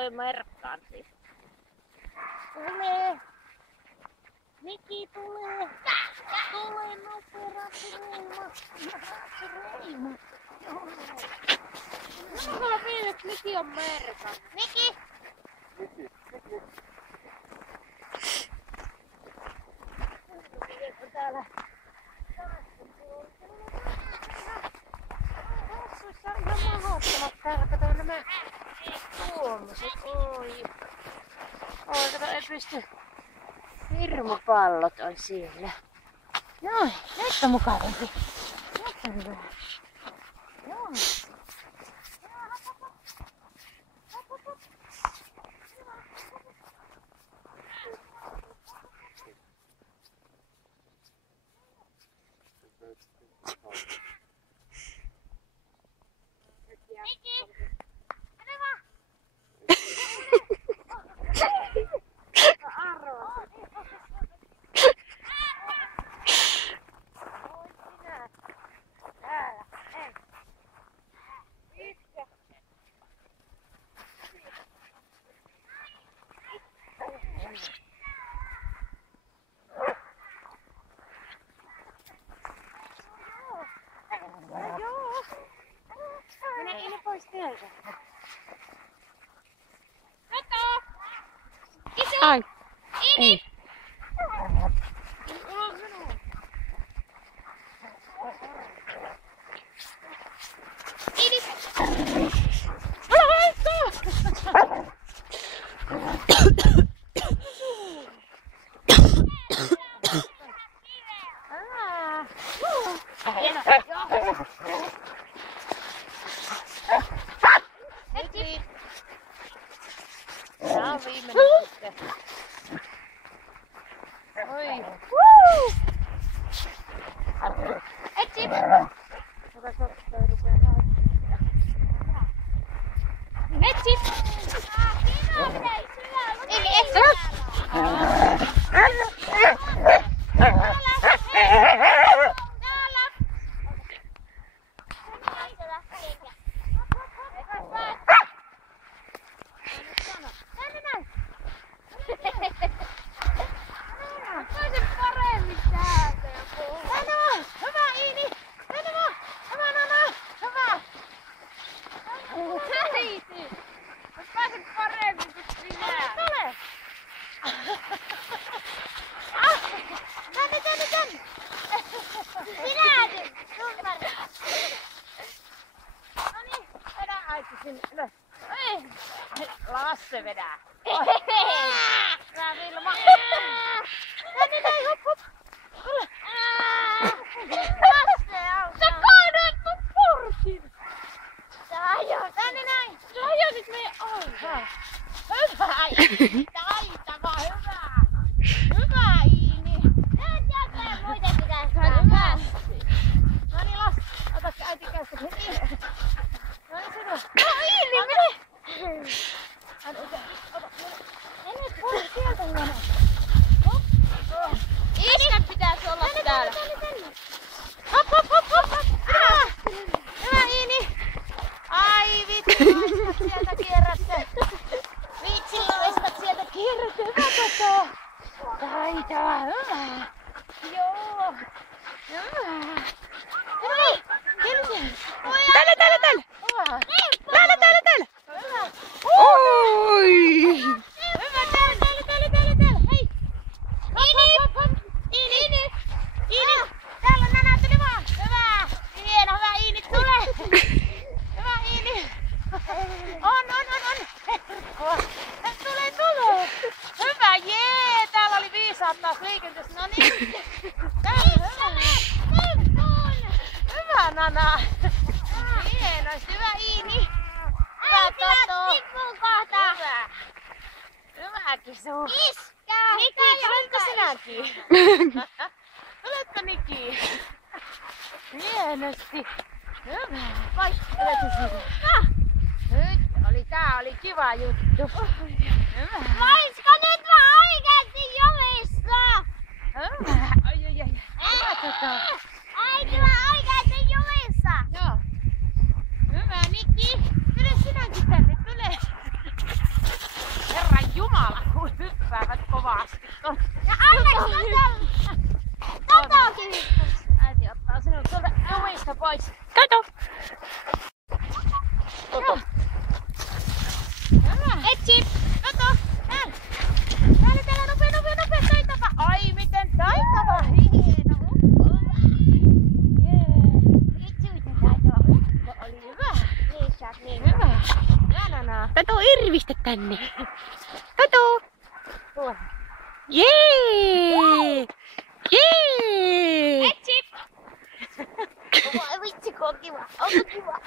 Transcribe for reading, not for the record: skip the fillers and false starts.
Oi merkkaan siis. Tulee! Niki tulee! Tulee nopeasti Reima! Mulla on vielä, että Niki on merkan. Niki! Niki! Täällä Hassuissa on ihan mahdottomat tärkeitä nämä tuommoiset. Oi. Kato, ei pysty. Hirmupallot on siellä. Noin, nyt on mukavampi. Nyt on hyvä. Joo. Ai, ei. Tää on viimeinen sitten. Oi. Etsi! Joka sottaa rupee näyttää. Etsi! Ei, etsi! Lasse vedää. Tää Vilma. Tänne näin, hop hop. Tule. Lasse auta. Sä kaadoit mun portin. Sä hajosit. Tänne näin. Sä hajosit meidän aikaa. Hyvä Iini. Taitava, hyvä. Hyvä Iini. Nyt jotain muita pitäis saada. Noniin Lasse. Ota äiti käystä heti. Noniin sinua. No Iini, mene. Iskän pitäis olla täällä. Hop hop hop hop hop. Hyvä Iini. Ai vitsi, loistat sieltä kierrätte. Vitsi, loistat sieltä kierrätte. Hyvä Toto. Taitava, hyvä. Joo. Hyvä. Hei, Kelsi. Tälle, tälle, tälle. Täällä, täällä, täällä. Hyvä. Oi. Hyvä, täällä, täällä, täällä, täällä, täällä. Hei. Iini. Hop, hop, hop. Iini, Iini. Iini. Täällä on Nana, tuli vaan. Hyvä. Hieno, hyvä Iini, tule. Hyvä Iini. On. Tule, tule. Hyvä, jee. Täällä oli viisaat taas liikenteessä. No niin. Täällä, hyvä. Hyvä Nana. Hienosti, hyvä Iini. Hyvä Toto. Hyvä. Hyvä Kisu. Iskä. Niki, tuletko sinäkin? Tuletko Niki? Hienosti. Hyvä. Vai, tuletko sinä? Nyt tää oli kiva juttu. Hyvä. Voisiko nyt vaan oikeesti jumissa? Hyvä. Ai. Hyvä Toto. Äiti vaan oikeesti jumissa. Joo. Hyvä Niki. Tule sinäkin tänne, tule. Toto, irvistä tänne. Toto. Jee! Jee! Etsi! Voi vitsi, kun on kiva. Onko kiva?